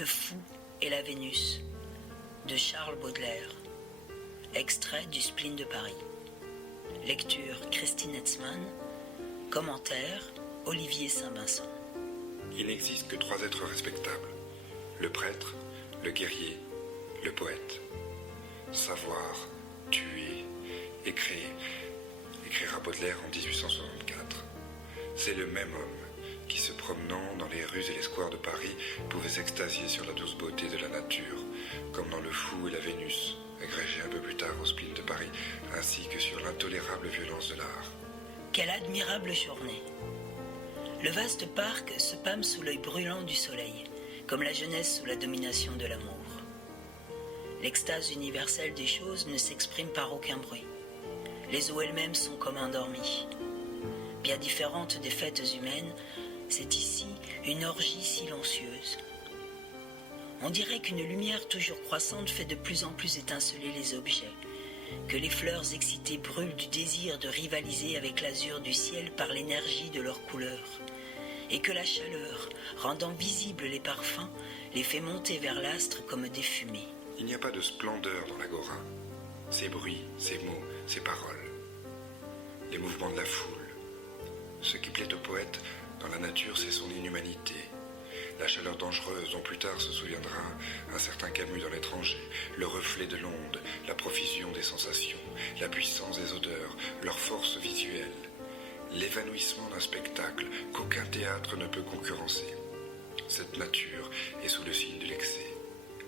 Le fou et la Vénus de Charles Baudelaire. Extrait du Spleen de Paris. Lecture Christine Hetzmann. Commentaire Olivier Saint-Vincent. Il n'existe que trois êtres respectables: le prêtre, le guerrier, le poète. Savoir, tuer et créer, écrira Baudelaire en 1864. C'est le même homme qui, se promenant dans les rues et les squares de Paris, pouvait s'extasier sur la douce beauté de la nature, comme dans Le Fou et la Vénus, agrégé un peu plus tard au Spleen de Paris, ainsi que sur l'intolérable violence de l'art. Quelle admirable journée! Le vaste parc se pâme sous l'œil brûlant du soleil, comme la jeunesse sous la domination de l'amour. L'extase universelle des choses ne s'exprime par aucun bruit. Les eaux elles-mêmes sont comme endormies. Bien différente des fêtes humaines, c'est ici une orgie silencieuse. On dirait qu'une lumière toujours croissante fait de plus en plus étinceler les objets, que les fleurs excitées brûlent du désir de rivaliser avec l'azur du ciel par l'énergie de leurs couleurs, et que la chaleur, rendant visibles les parfums, les fait monter vers l'astre comme des fumées. Il n'y a pas de splendeur dans l'agora. Ses bruits, ses mots, ses paroles. Les mouvements de la foule. Ce qui plaît au poète dans la nature, c'est son inhumanité. La chaleur dangereuse dont plus tard se souviendra un certain Camus dans L'étranger, le reflet de l'onde, la profusion des sensations, la puissance des odeurs, leur force visuelle, l'évanouissement d'un spectacle qu'aucun théâtre ne peut concurrencer. Cette nature est sous le signe de l'excès,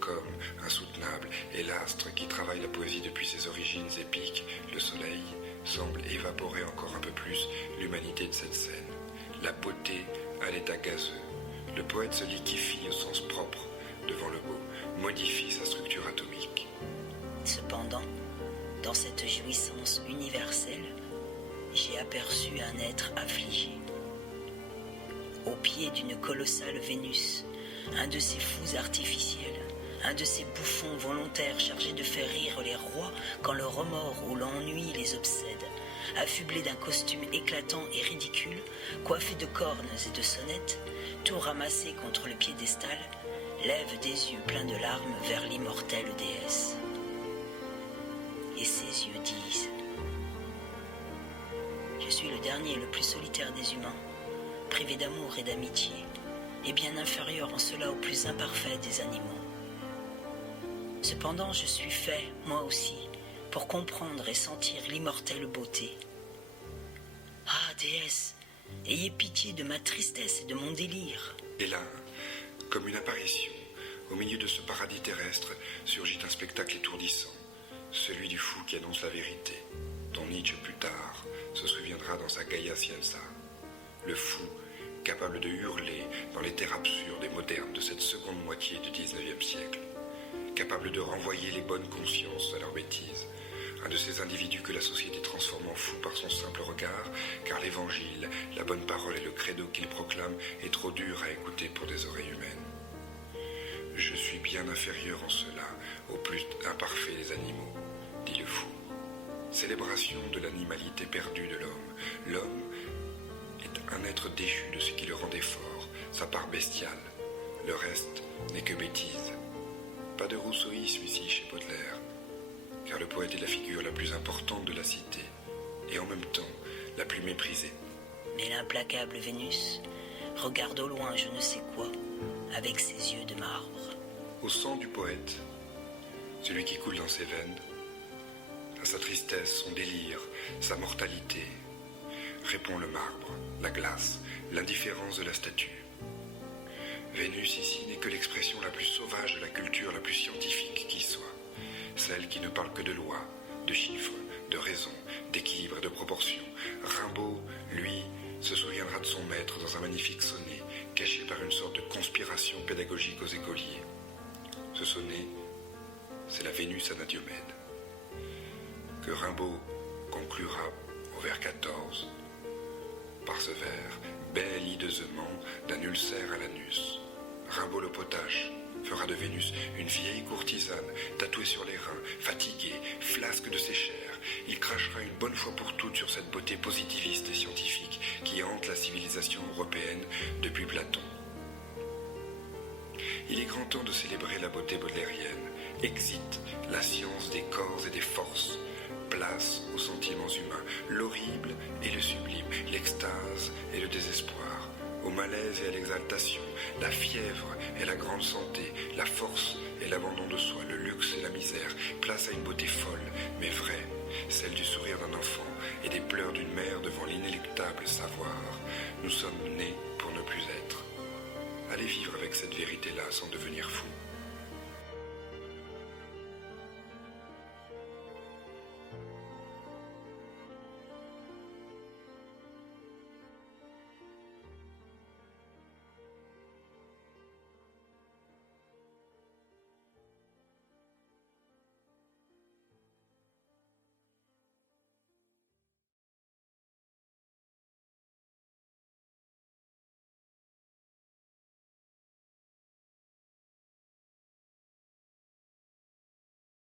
comme insoutenable, et l'astre qui travaille la poésie depuis ses origines épiques, le soleil, semble évaporer encore un peu plus l'humanité de cette scène. La beauté à l'état gazeux. Le poète se liquéfie au sens propre devant le beau, modifie sa structure atomique. Cependant, dans cette jouissance universelle, j'ai aperçu un être affligé. Au pied d'une colossale Vénus, un de ces fous artificiels, un de ces bouffons volontaires chargés de faire rire les rois quand le remords ou l'ennui les obsède, affublé d'un costume éclatant et ridicule, coiffé de cornes et de sonnettes, tout ramassé contre le piédestal, lève des yeux pleins de larmes vers l'immortelle déesse. Et ses yeux disent: je suis le dernier, le plus solitaire des humains, privé d'amour et d'amitié, et bien inférieur en cela au plus imparfait des animaux. Cependant, je suis fait, moi aussi, pour comprendre et sentir l'immortelle beauté. Ah, déesse, ayez pitié de ma tristesse et de mon délire. Et là, comme une apparition, au milieu de ce paradis terrestre, surgit un spectacle étourdissant, celui du fou qui annonce la vérité, dont Nietzsche plus tard se souviendra dans sa Gaia Scienza. Le fou, capable de hurler dans les terres absurdes et modernes de cette seconde moitié du XIXe siècle, capable de renvoyer les bonnes consciences à leurs bêtises, un de ces individus que la société transforme en fou par son simple regard, car l'évangile, la bonne parole et le credo qu'il proclame est trop dur à écouter pour des oreilles humaines. Je suis bien inférieur en cela au plus imparfait des animaux, dit le fou. Célébration de l'animalité perdue de l'homme. L'homme est un être déchu de ce qui le rendait fort, sa part bestiale. Le reste n'est que bêtise. Pas de rousseauisme ici chez Baudelaire, car le poète est la figure la plus importante de la cité, et en même temps la plus méprisée. Mais l'implacable Vénus regarde au loin je ne sais quoi, avec ses yeux de marbre. Au sang du poète, celui qui coule dans ses veines, à sa tristesse, son délire, sa mortalité, répond le marbre, la glace, l'indifférence de la statue. Vénus ici n'est que l'expression la plus sauvage de la culture la plus scientifique qui soit, celle qui ne parle que de lois, de chiffres, de raison, d'équilibre et de proportion. Rimbaud, lui, se souviendra de son maître dans un magnifique sonnet, caché par une sorte de conspiration pédagogique aux écoliers. Ce sonnet, c'est la Vénus Anadyomède, que Rimbaud conclura au vers 14 par ce vers: bel hideusement d'un ulcère à l'anus. Rimbaud le potache fera de Vénus une vieille courtisane, tatouée sur les reins, fatiguée, flasque de ses chairs. Il crachera une bonne fois pour toutes sur cette beauté positiviste et scientifique qui hante la civilisation européenne depuis Platon. Il est grand temps de célébrer la beauté baudelairienne. Exit la science des corps et des forces. Place aux sentiments humains, l'horrible et le sublime, l'extase et le désespoir, au malaise et à l'exaltation, la fièvre et la grande santé, la force et l'abandon de soi, le luxe et la misère. Place à une beauté folle, mais vraie, celle du sourire d'un enfant et des pleurs d'une mère devant l'inéluctable savoir. Nous sommes nés pour ne plus être. Allez vivre avec cette vérité-là sans devenir fou.